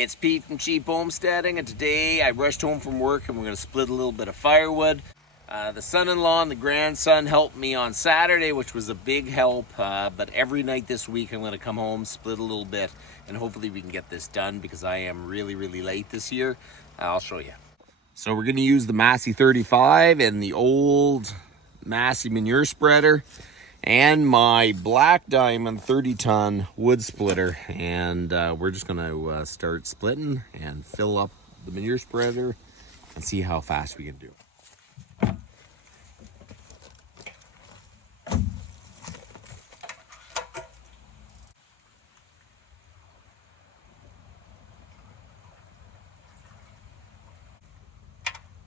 It's Pete from Cheap Homesteading, and today I rushed home from work and we're going to split a little bit of firewood. The son-in-law and the grandson helped me on Saturday, which was a big help, but every night this week I'm going to come home, split a little bit, and hopefully we can get this done because I am really late this year. I'll show you. So we're going to use the Massey 35 and the old Massey manure spreader and my Black Diamond 30-ton wood splitter, and we're just going to start splitting and fill up the manure spreader and see how fast we can do it.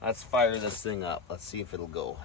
Let's fire this thing up. Let's see if it'll go.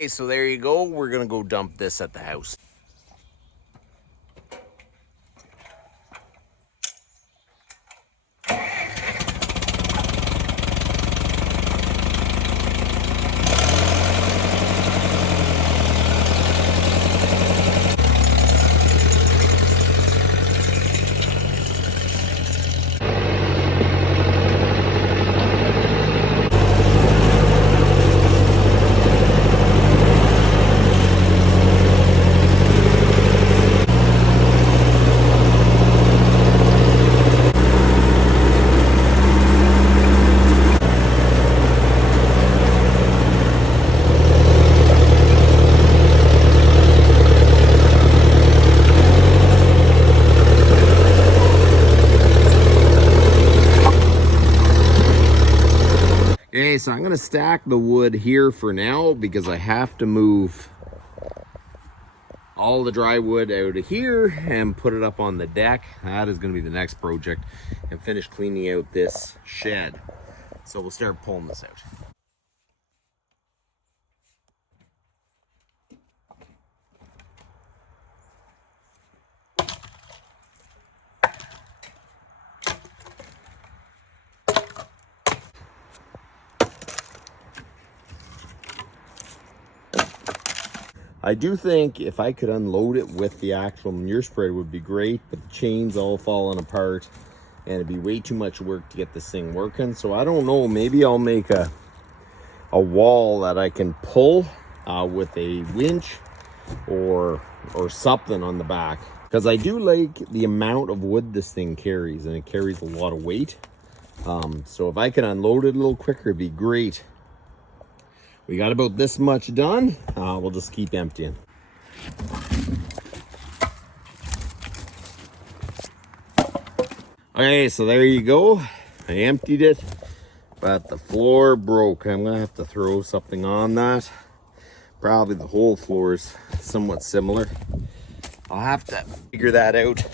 Okay, so there you go. We're gonna go dump this at the house. to stack the wood here for now because I have to move all the dry wood out of here and put it up on the deck. That is going to be the next project, and finish cleaning out this shed. So we'll start pulling this out. I do think if I could unload it with the actual manure spreader would be great, but the chain's all falling apart and it'd be way too much work to get this thing working. So I don't know, maybe I'll make a wall that I can pull with a winch or something on the back, because I do like the amount of wood this thing carries, and it carries a lot of weight. So if I can unload it a little quicker, it'd be great. We got about this much done. We'll just keep emptying. Okay, so there you go. I emptied it, but the floor broke. I'm gonna have to throw something on that. Probably the whole floor is somewhat similar. I'll have to figure that out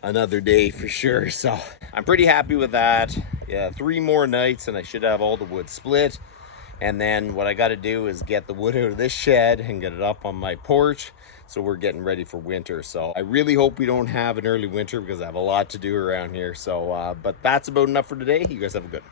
another day for sure. So I'm pretty happy with that. Yeah, 3 more nights and I should have all the wood split. And then what I got to do is get the wood out of this shed and get it up on my porch. So we're getting ready for winter. So I really hope we don't have an early winter because I have a lot to do around here. So, but that's about enough for today. You guys have a good one.